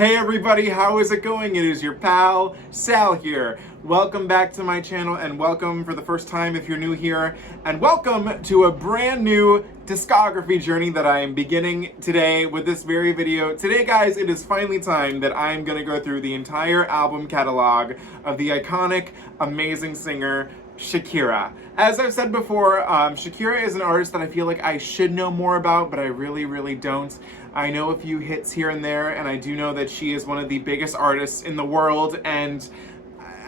Hey everybody, how is it going? It is your pal, Sal here. Welcome back to my channel and welcome for the first time if you're new here. And welcome to a brand new discography journey that I am beginning today with this very video. Today guys, it is finally time that I'm gonna go through the entire album catalog of the iconic, amazing singer, Shakira. As I've said before, Shakira is an artist that I feel like I should know more about, but I really don't. I know a few hits here and there, and I do know that she is one of the biggest artists in the world, and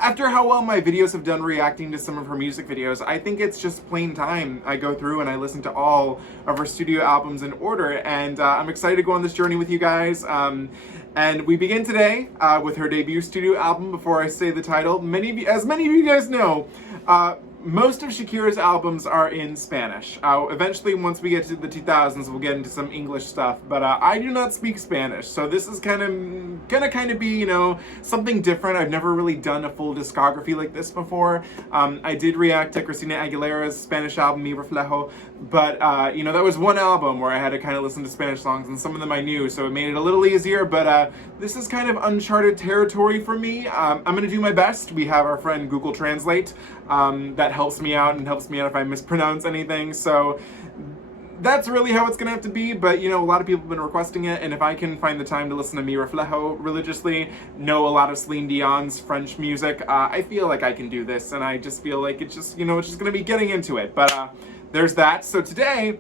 after how well my videos have done reacting to some of her music videos, I think it's just plain time I go through and I listen to all of her studio albums in order, and I'm excited to go on this journey with you guys. And we begin today with her debut studio album. Before I say the title, as many of you guys know, most of Shakira's albums are in Spanish. Eventually, once we get to the 2000s, we'll get into some English stuff, but I do not speak Spanish, so this is gonna be, you know, something different. I've never really done a full discography like this before. I did react to Christina Aguilera's Spanish album, Mi Reflejo, but, you know, that was one album where I had to kind of listen to Spanish songs, and some of them I knew, so it made it a little easier, but this is kind of uncharted territory for me. I'm gonna do my best. We have our friend Google Translate that helps me out if I mispronounce anything, so that's really how it's gonna have to be. But you know, a lot of people have been requesting it, and if I can find the time to listen to Mi Reflejo religiously, know a lot of Celine Dion's French music, I feel like I can do this, and I just feel like it's just, you know, it's just gonna be getting into it. But there's that. So today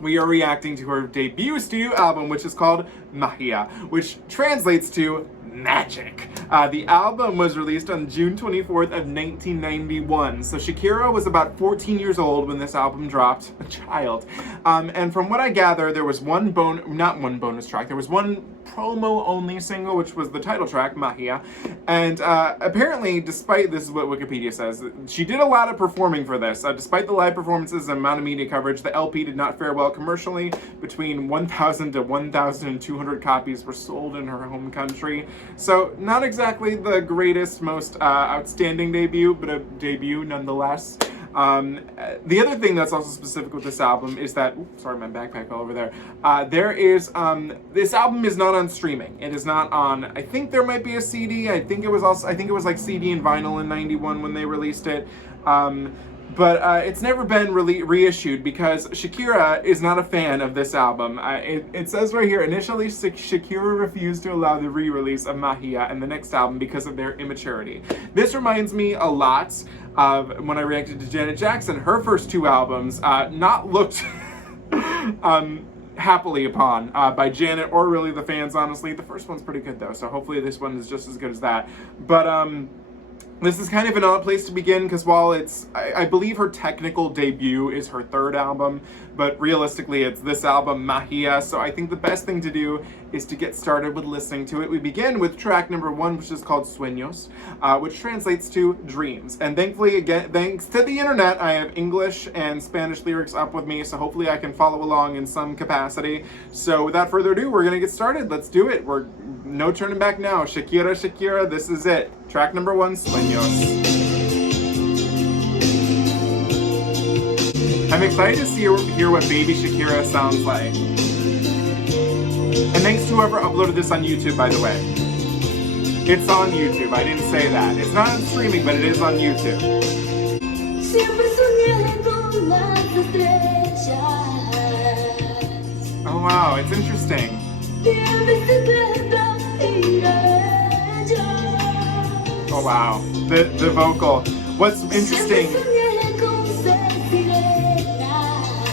we are reacting to her debut studio album, which is called Magia, which translates to magic. The album was released on June 24th of 1991. So Shakira was about 14 years old when this album dropped, a child. And from what I gather, there was not one bonus track, there was one promo-only single, which was the title track, Magia. And apparently, despite, this is what Wikipedia says, she did a lot of performing for this. Despite the live performances and amount of media coverage, the LP did not fare well commercially. Between 1,000 to 1,200 copies were sold in her home country. So not exactly the greatest, most outstanding debut, but a debut nonetheless. The other thing that's also specific with this album is that, oops, sorry, my backpack fell over there. This album is not on streaming. It is not on, I think there might be a CD. I think it was like CD and vinyl in 91 when they released it. But it's never been reissued because Shakira is not a fan of this album. It says right here, initially Shakira refused to allow the re-release of Magia and the next album because of their immaturity. This reminds me a lot of when I reacted to Janet Jackson. Her first two albums not looked happily upon by Janet or really the fans, honestly. The first one's pretty good though, so hopefully this one is just as good as that. But this is kind of an odd place to begin because while I believe her technical debut is her third album, but realistically it's this album, Magia, so I think the best thing to do is to get started with listening to it. We begin with track number 1, which is called Sueños, which translates to dreams. And thankfully, again, thanks to the internet, I have English and Spanish lyrics up with me, so hopefully I can follow along in some capacity. So without further ado, we're gonna get started. Let's do it. We're no turning back now. Shakira, Shakira, this is it. Track number 1, Sueños. I'm excited to hear what baby Shakira sounds like. And thanks to whoever uploaded this on YouTube, by the way. It's on YouTube, I didn't say that. It's not on streaming, but it is on YouTube. Oh wow, it's interesting. Oh wow, the vocal. What's interesting,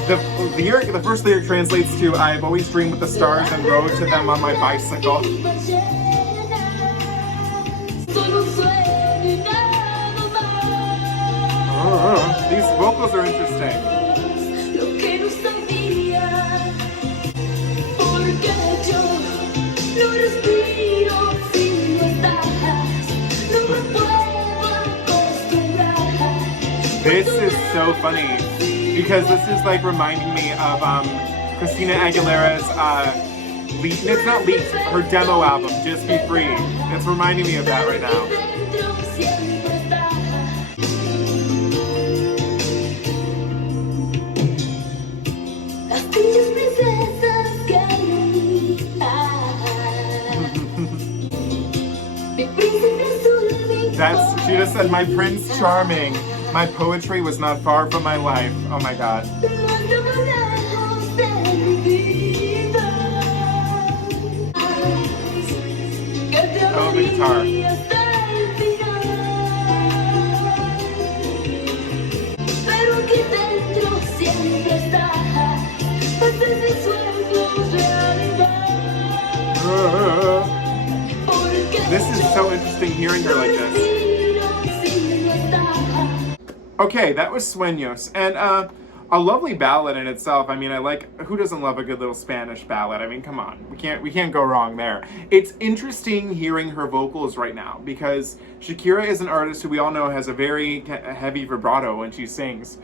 the first lyric translates to, I've always dreamed with the stars and rode to them on my bicycle. Oh, these vocals are interesting. This is so funny because this is like reminding me of Christina Aguilera's it's not leaked, her demo album, Just Be Free. It's reminding me of that right now. She just said, my Prince Charming, my poetry was not far from my life. Oh my God. Oh, the guitar. This is so interesting hearing her like this. Okay, that was Sueños, and a lovely ballad in itself. I mean, who doesn't love a good little Spanish ballad? I mean, come on, we can't go wrong there. It's interesting hearing her vocals right now because Shakira is an artist who we all know has a very heavy vibrato when she sings.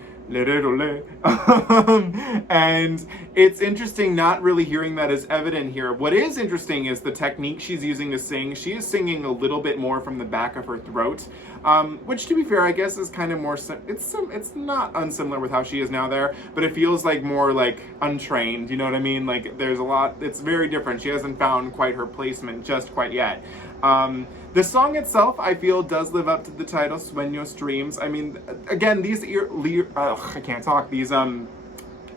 And it's interesting not really hearing that as evident here. What is interesting is the technique she's using to sing. She is singing a little bit more from the back of her throat, which, to be fair, I guess is kind of more, it's not unsimilar with how she is now there, but it feels like more like untrained, you know what I mean? Like there's a lot, it's very different. She hasn't found quite her placement just quite yet. The song itself, I feel, does live up to the title, Sueños, Dreams. I mean, again, these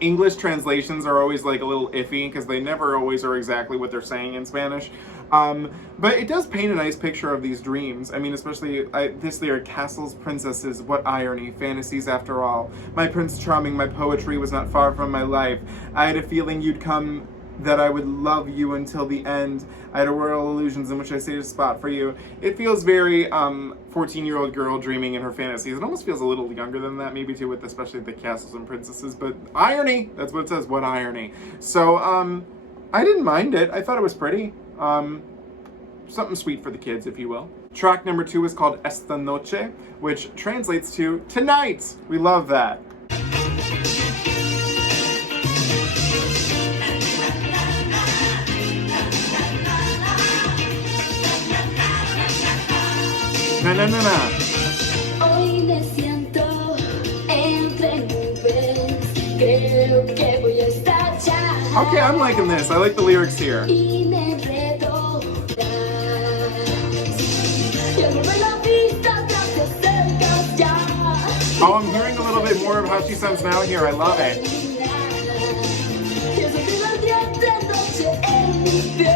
English translations are always like a little iffy because they never always are exactly what they're saying in Spanish. But it does paint a nice picture of these dreams. I mean, especially this lyric, castles, princesses, what irony, fantasies after all. My Prince Charming, my poetry was not far from my life. I had a feeling you'd come, that I would love you until the end. I had auroral illusions in which I saved a spot for you. It feels very 14-year-old girl dreaming in her fantasies. It almost feels a little younger than that, maybe too, with especially the castles and princesses, but irony, that's what it says, what irony. So I didn't mind it. I thought it was pretty. Something sweet for the kids, if you will. Track number 2 is called Esta Noche, which translates to tonight. We love that. Na na na na. Okay, I'm liking this. I like the lyrics here. Oh, I'm hearing a little bit more of how she sounds now here. I love it.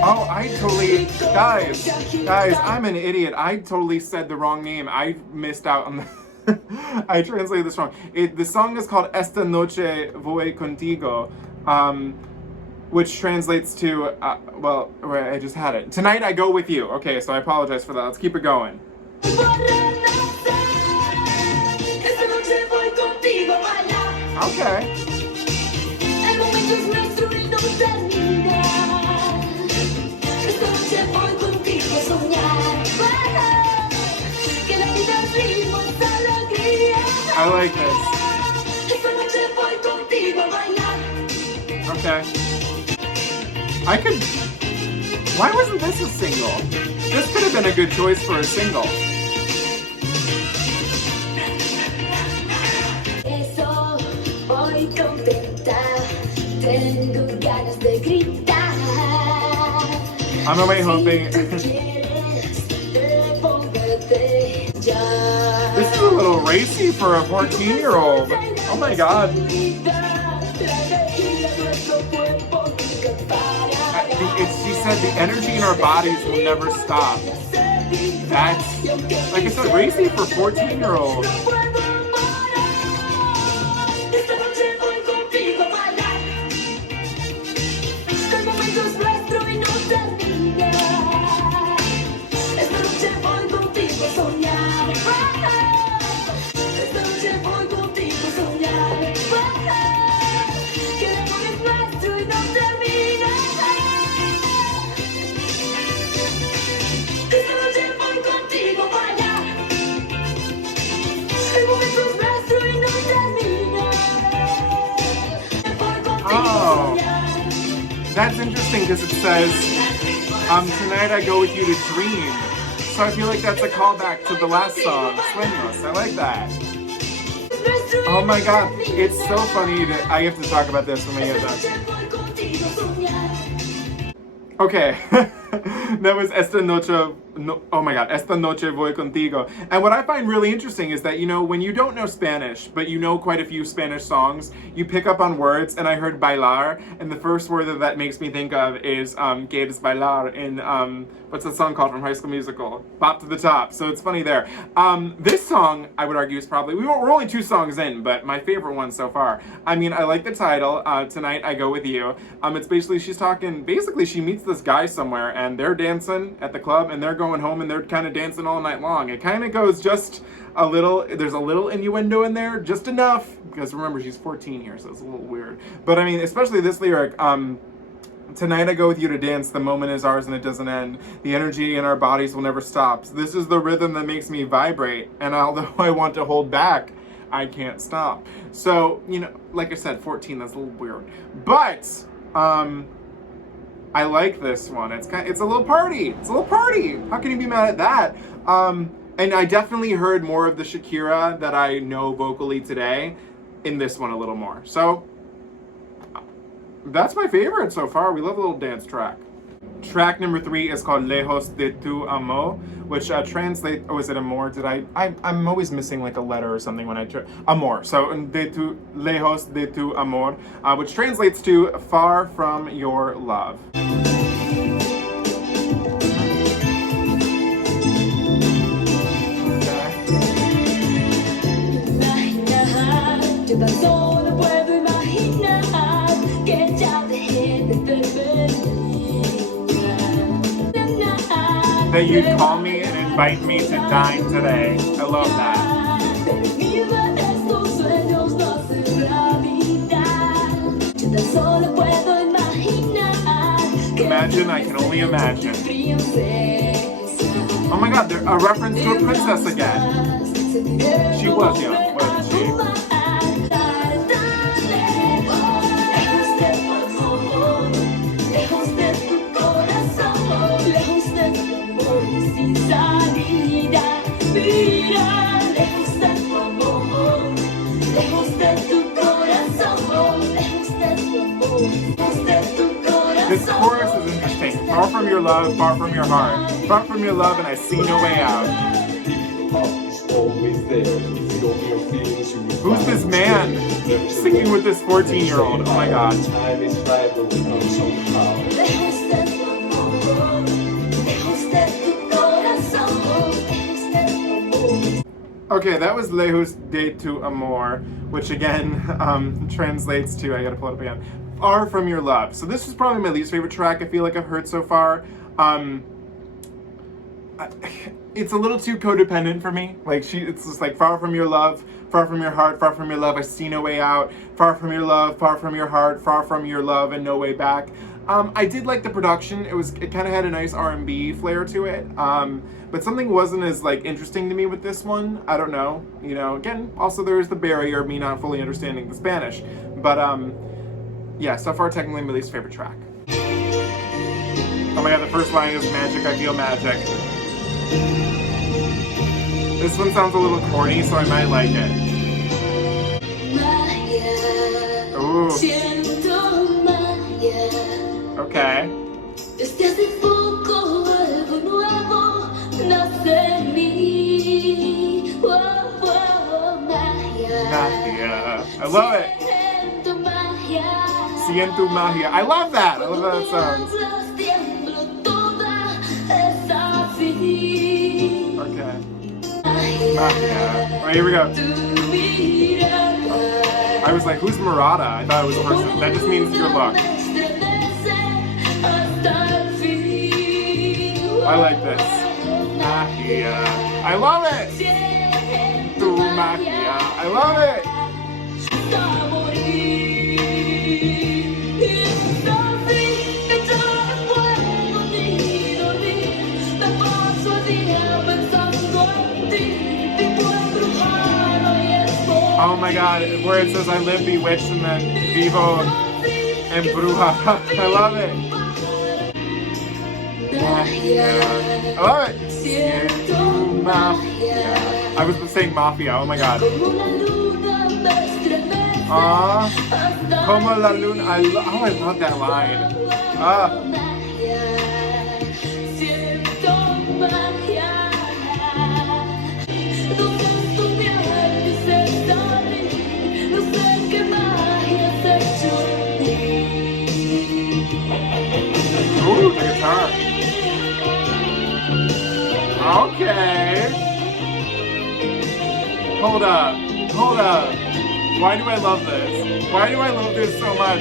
Oh, guys, I'm an idiot. I totally said the wrong name. I missed out on the, I translated this wrong. The song is called Esta Noche voy Contigo, which translates to, well, I just had it. Tonight I go with you. Okay, so I apologize for that. Let's keep it going. Okay. I like this. Okay. Why wasn't this a single? This could have been a good choice for a single. I'm already hoping. This is a little racy for a 14-year-old. Oh my God. She said the energy in our bodies will never stop. That's, like I said, racy for 14-year-olds. Oh, that's interesting because it says, tonight I go with you to dream. So I feel like that's a callback to the last song, Sueños. I like that. Oh my God, it's so funny that I have to talk about this when we get done. Okay, That was Esta Noche. No, oh my God, Esta Noche voy contigo. And what I find really interesting is that, you know, when you don't know Spanish, but you know quite a few Spanish songs, you pick up on words, and I heard bailar, and the first word that makes me think of is ¿Quieres bailar? In, what's the song called from High School Musical? Bop to the Top. So it's funny there. This song, I would argue, is probably, we're only 2 songs in, but my favorite one so far. I mean, I like the title, Tonight I Go With You. It's basically, she's talking, basically she meets this guy somewhere, and they're dancing at the club, and they're going home, and they're kind of dancing all night long. It kind of goes just a little, there's a little innuendo in there, just enough, because remember, she's 14 here, so it's a little weird. But I mean, especially this lyric, tonight I go with you to dance, the moment is ours and it doesn't end. The energy in our bodies will never stop. This is the rhythm that makes me vibrate, and although I want to hold back, I can't stop. So, you know, like I said, 14, that's a little weird. But, I like this one. It's a little party. It's a little party. How can you be mad at that? And I definitely heard more of the Shakira that I know vocally today in this one a little more. So that's my favorite so far. We love a little dance track. Track number 3 is called Lejos De Tu Amor, which translates, oh, is it amor? I'm always missing like a letter or something when I amor. So Lejos De Tu Amor, which translates to far from your love. That you'd call me and invite me to dine today. I love that. Imagine, I can only imagine. Oh my God, a reference to a princess again. She was young, wasn't she? This chorus is interesting. Far from your love, far from your heart. Far from your love, and I see no way out. Who's this man singing with this 14-year-old? Oh my God. Okay, that was Lejos De Tu Amor, which again translates to, I gotta pull it up again, Far From Your Love. So this is probably my least favorite track I feel like I've heard so far. It's a little too codependent for me. Like it's just like far from your love, far from your heart, far from your love, I see no way out. Far from your love, far from your heart, far from your love, and no way back. I did like the production. It kind of had a nice R&B flair to it. But something wasn't as like interesting to me with this one. I don't know. You know, again, also there is the barrier of me not fully understanding the Spanish. But yeah, so far technically my least favorite track. Oh my God, the first line is magic, I feel magic. This one sounds a little corny, so I might like it. Ooh. Okay. Magia. I love it. Siento magia. I love that. I love how that sounds. Okay. Magia. Alright, here we go. I was like, who's Murata? I thought it was a person. That just means your luck. I like this. Magia. I love it! Tu magia. I love it! Oh my God, where it says I live bewitched and then vivo embruja. I love it. Magia. I love it. Magia. I was saying mafia. Oh my God. Como la luna. I love that line. guitar. Okay. Hold up. Hold up. Why do I love this? Why do I love this so much?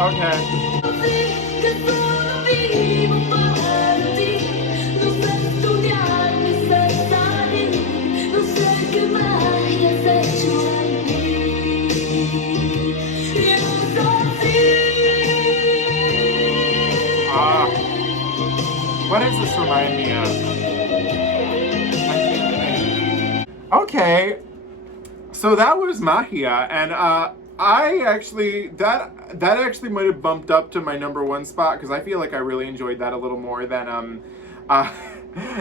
Okay. What does this remind me of? Okay, so that was Magia, and I actually that actually might have bumped up to my #1 spot because I feel like I really enjoyed that a little more than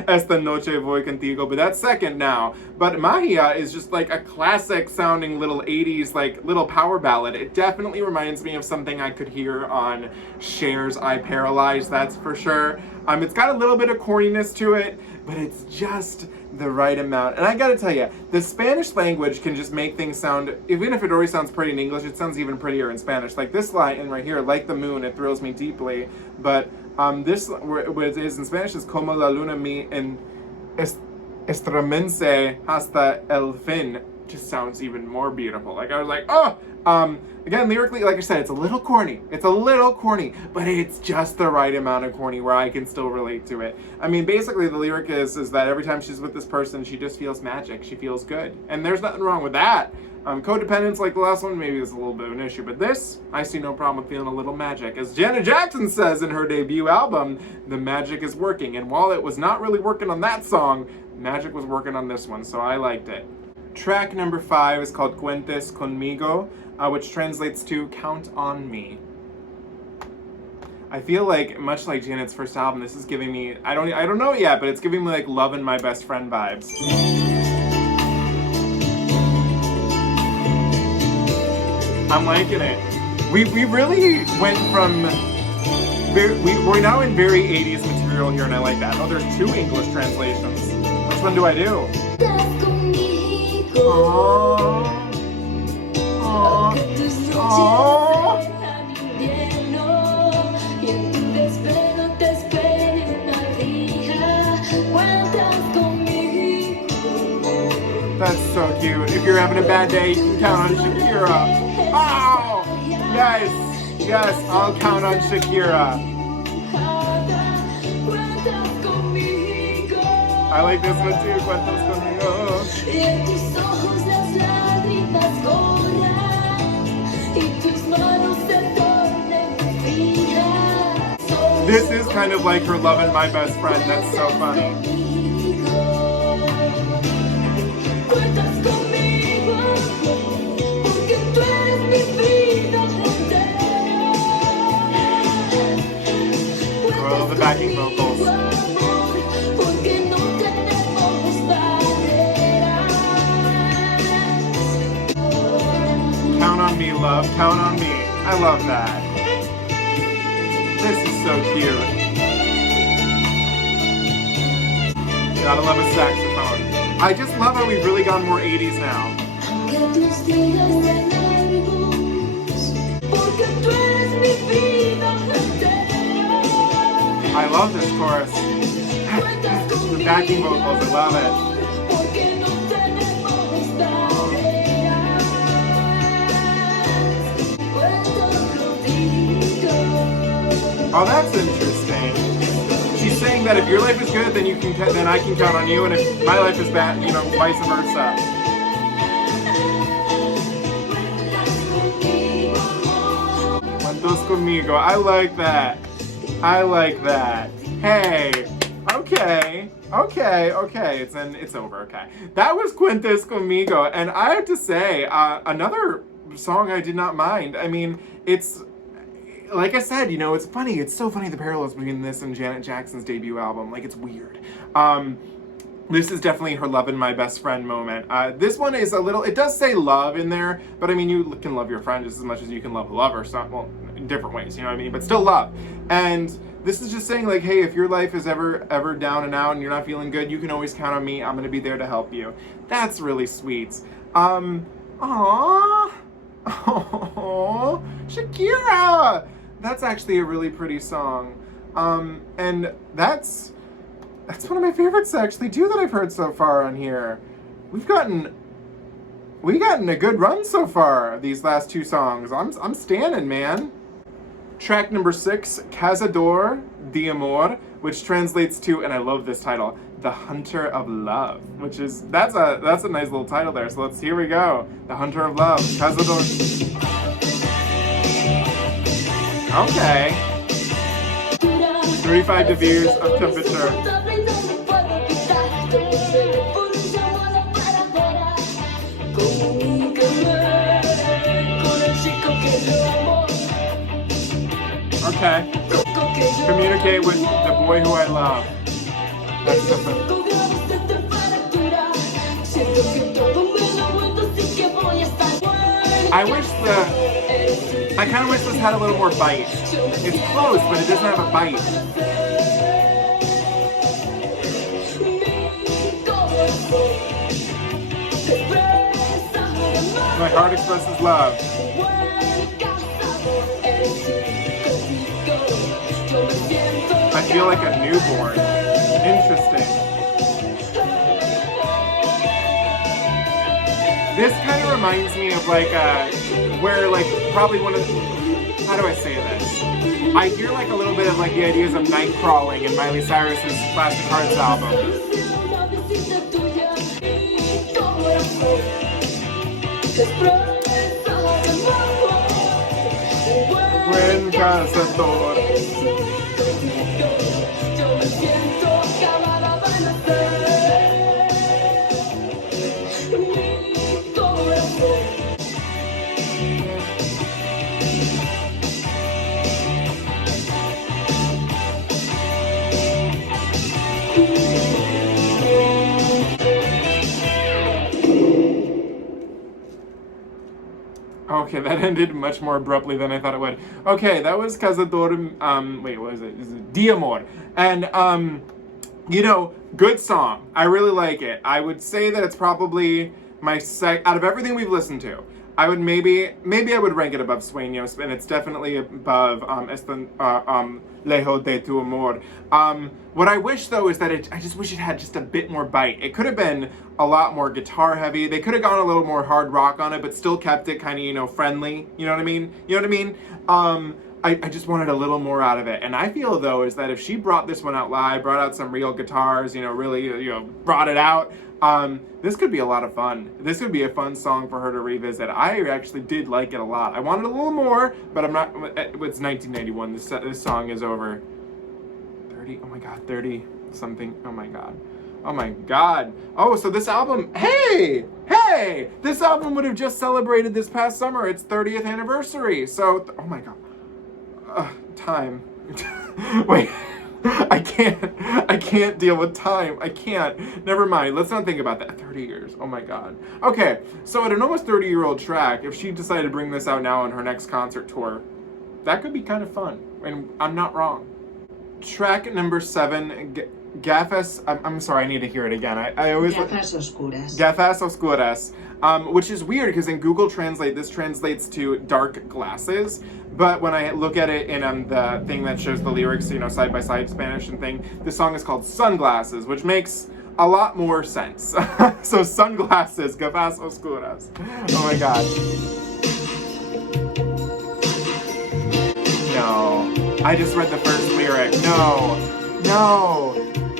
Esta Noche voy Contigo, but that's second now. But Magia is just like a classic sounding little 80s like little power ballad. It definitely reminds me of something I could hear on Cher's I Paralyzed, that's for sure. It's got a little bit of corniness to it, but it's just the right amount. And I gotta tell you, the Spanish language can just make things sound, even if it already sounds pretty in English, it sounds even prettier in Spanish. Like this line right here, like the moon, it thrills me deeply. But this, what it is in Spanish is como la luna mi en estremece hasta el fin. Just sounds even more beautiful. Like I was like, oh! Again, lyrically, like I said, it's a little corny. It's a little corny, but it's just the right amount of corny where I can still relate to it. I mean, basically the lyric is that every time she's with this person, she just feels magic. She feels good. And there's nothing wrong with that. Codependence, like the last one, maybe is a little bit of an issue, but this, I see no problem with feeling a little magic. As Janet Jackson says in her debut album, the magic is working. And while it was not really working on that song, magic was working on this one, so I liked it. Track number 5 is called Cuentas Conmigo, which translates to Count on Me. I feel like, much like Janet's first album, this is giving me, I don't know yet, but it's giving me like Love and My Best Friend vibes. I'm liking it. We really went from, we're now in very 80s material here, and I like that. Oh, there's 2 English translations. Which one do I do? Aww. Aww. Aww. That's so cute. If you're having a bad day, you can count on Shakira. Oh! Yes! Yes, I'll count on Shakira. I like this one too, Cuentas Conmigo. This is kind of like her Love and My Best Friend, that's so funny. Oh, the backing vocals. Count on me, love, count on me. I love that. This is so cute. Gotta love a saxophone. I just love how we've really gone more 80s now. I love this chorus. The backing vocals, I love it. Oh, that's interesting. She's saying that if your life is good, then then I can count on you, and if my life is bad, vice versa. Cuentas Conmigo. I like that. I like that. Hey. Okay. It's over. Okay. That was Cuentas Conmigo, and I have to say, another song I did not mind. I mean, it's. Like I said, it's funny. It's so funny, the parallels between this and Janet Jackson's debut album. Like, it's weird. This is definitely her Love and My Best Friend moment. This one is a little, it does say love in there, but I mean, you can love your friend just as much as you can love a lover. So, well, in different ways, you know what I mean? But still love. And this is just saying, like, hey, if your life is ever down and out and you're not feeling good, you can always count on me. I'm going to be there to help you. That's really sweet. Aww. Aww. Shakira! That's actually a really pretty song. And that's one of my favorites actually too that I've heard so far on here. We've gotten a good run so far, these last two songs. I'm standing, man. Track number 6, Cazador De Amor, which translates to, and I love this title, The Hunter of Love, which is, that's a nice little title there. So here we go. The Hunter of Love, Cazador. Okay. 35 degrees of temperature. Okay. Communicate with the boy who I love. That's something. I kind of wish this had a little more bite. It's close, but it doesn't have a bite. My heart expresses love. I feel like a newborn. Interesting. This kind of reminds me of like where like probably one of the, how do I say this? I hear like a little bit of like the ideas of night crawling in Miley Cyrus's Plastic Hearts album. Buen cazador. Okay, that ended much more abruptly than I thought it would. Okay, that was Cazador, wait, what is it? Is it De Amor? And, you know, good song. I really like it. I would say that it's probably my out of everything we've listened to, I would maybe I would rank it above Sueños, and it's definitely above Lejos De Tu Amor. What I wish though is that I just wish it had just a bit more bite. It could have been a lot more guitar heavy. They could have gone a little more hard rock on it, but still kept it kind of, you know, friendly. You know what I mean? You know what I mean? I just wanted a little more out of it. And I feel though is that if she brought this one out live, brought out some real guitars, you know, really, you know, brought it out, this could be a lot of fun. This would be a fun song for her to revisit. I actually did like it a lot. I wanted a little more, but I'm not, it's 1991. This song is over 30, oh my God, 30 something, oh my God. Oh my God. Oh, so this album, hey, this album would have just celebrated this past summer its 30th anniversary. So, oh my God. Time. Wait, I can't deal with time. I can't. Never mind. Let's not think about that. 30 years. Oh my God. Okay, so at an almost 30-year-old track, if she decided to bring this out now on her next concert tour, that could be kind of fun. And I'm not wrong. Track number 7, Gafas, I'm sorry, I need to hear it again. I always Gafas Oscuras. Gafas Oscuras, which is weird because in Google Translate, this translates to dark glasses. But when I look at it in the thing that shows the lyrics, you know, side by side Spanish and thing, the song is called Sunglasses, which makes a lot more sense. So Sunglasses, Gafas Oscuras. Oh my God. No. I just read the first lyric. No.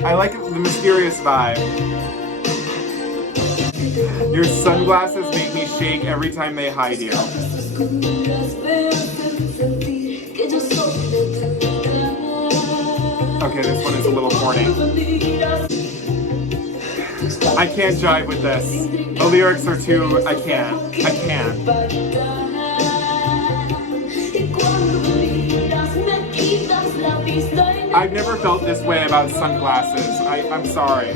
I like the mysterious vibe. Your sunglasses make me shake every time they hide you. Okay, this one is a little horny. I can't jive with this. The lyrics are too, I can't. I've never felt this way about sunglasses. I'm sorry.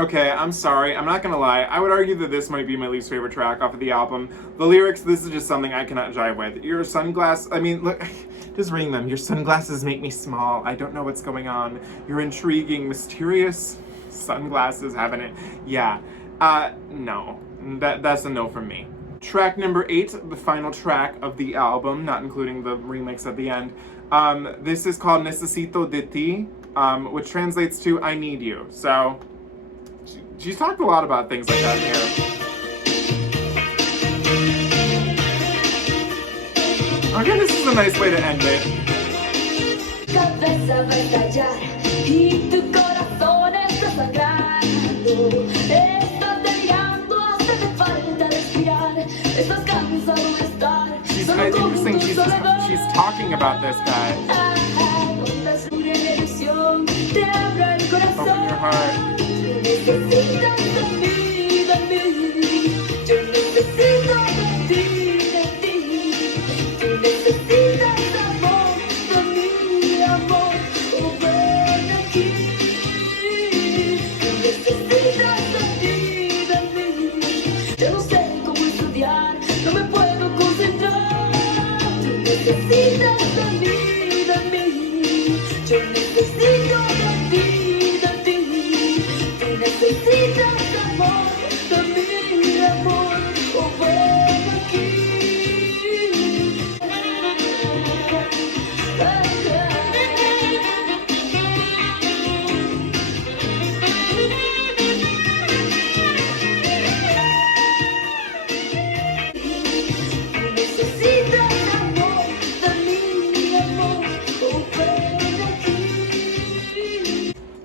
Okay, I'm sorry. I'm not gonna lie. I would argue that this might be my least favorite track off of the album. The lyrics, this is just something I cannot jive with. Your sunglasses, I mean, look, just reading them. Your sunglasses make me small. I don't know what's going on. Your intriguing, mysterious sunglasses having it. Yeah. No. That's a no from me. Track number 8, the final track of the album, not including the remix at the end. This is called Necesito De Ti, which translates to I Need You. So, she's talked a lot about things like that here. Okay, this is a nice way to end it. She's interesting. She's talking about this guy. Open your heart.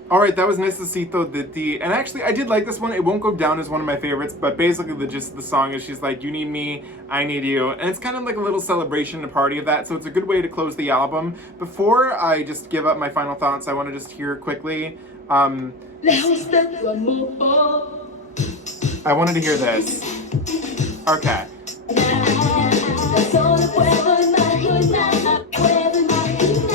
Alright, that was Necesito De Ti. And actually, I did like this one. It won't go down as one of my favorites, but basically the gist of the song is she's like, you need me, I need you. And it's kind of like a little celebration and party of that, so it's a good way to close the album. Before I just give up my final thoughts, I want to just hear quickly. I wanted to hear this. Okay.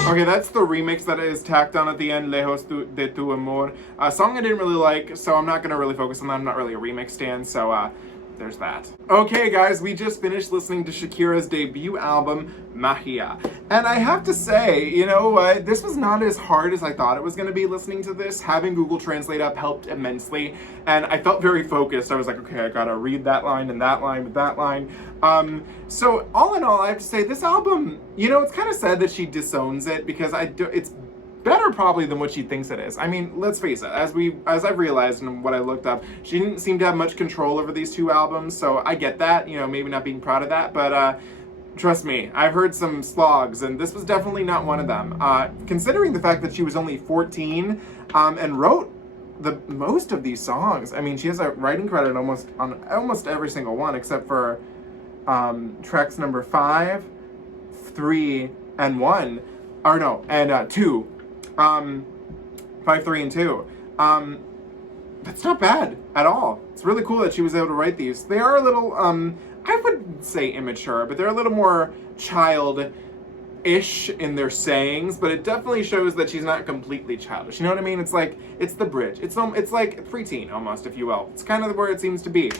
Okay, that's the remix that is tacked on at the end, Lejos De Tu Amor. A song I didn't really like, so I'm not going to really focus on that. I'm not really a remix stan, so there's that. Okay, guys, we just finished listening to Shakira's debut album, Magia. And I have to say, you know what, this was not as hard as I thought it was going to be listening to this. Having Google Translate up helped immensely, and I felt very focused. I was like, okay, I gotta read that line and that line with that line. So all in all, I have to say this album, you know, it's kind of sad that she disowns it because it's better probably than what she thinks it is. I mean, let's face it, as I've realized and what I looked up, she didn't seem to have much control over these two albums, so I get that, you know, maybe not being proud of that, but trust me, I've heard some slogs, and this was definitely not one of them. Considering the fact that she was only 14 and wrote the most of these songs. I mean, she has a writing credit on almost every single one, except for tracks number 5, 3, and 1. Or no, and 2. 5, 3, and 2. That's not bad at all. It's really cool that she was able to write these. They are a little, I would say immature, but they're a little more child-ish in their sayings, but it definitely shows that she's not completely childish. You know what I mean? It's like, it's the bridge. It's like preteen almost, if you will. It's kind of where it seems to be.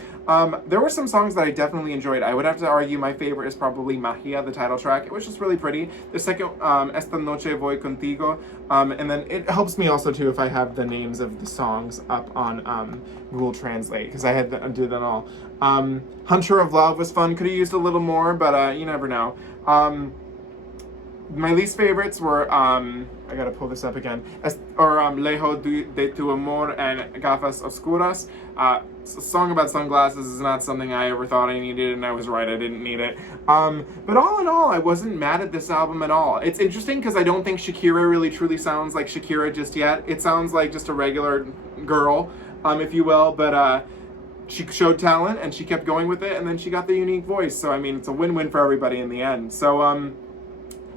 There were some songs that I definitely enjoyed. I would have to argue my favorite is probably Magia, the title track. It was just really pretty. The second, Esta Noche voy Contigo. And then it helps me also too if I have the names of the songs up on Google Translate, because I had to do them all. Hunter of Love was fun. Could have used a little more, but you never know. My least favorites were, I gotta pull this up again, Lejos De Tu Amor and Gafas Oscuras. A song about sunglasses is not something I ever thought I needed, and I was right, I didn't need it. But all in all, I wasn't mad at this album at all. It's interesting because I don't think Shakira really truly sounds like Shakira just yet. It sounds like just a regular girl, if you will, but she showed talent and she kept going with it, and then she got the unique voice. So, I mean, it's a win-win for everybody in the end. So,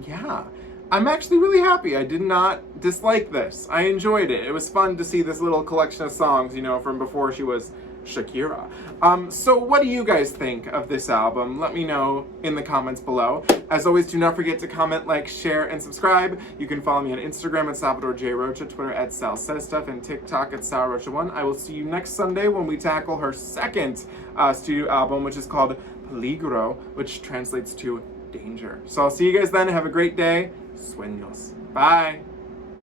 yeah, I'm actually really happy. I did not dislike this. I enjoyed it. It was fun to see this little collection of songs, you know, from before she was Shakira. So what do you guys think of this album? Let me know in the comments below. As always, do not forget to comment, like, share, and subscribe. You can follow me on Instagram at Salvador J. Rocha, Twitter at Sal Says Stuff, and TikTok at SalRocha1. I will see you next Sunday when we tackle her second studio album, which is called Peligro, which translates to danger. So I'll see you guys then. Have a great day. Sueños. Bye.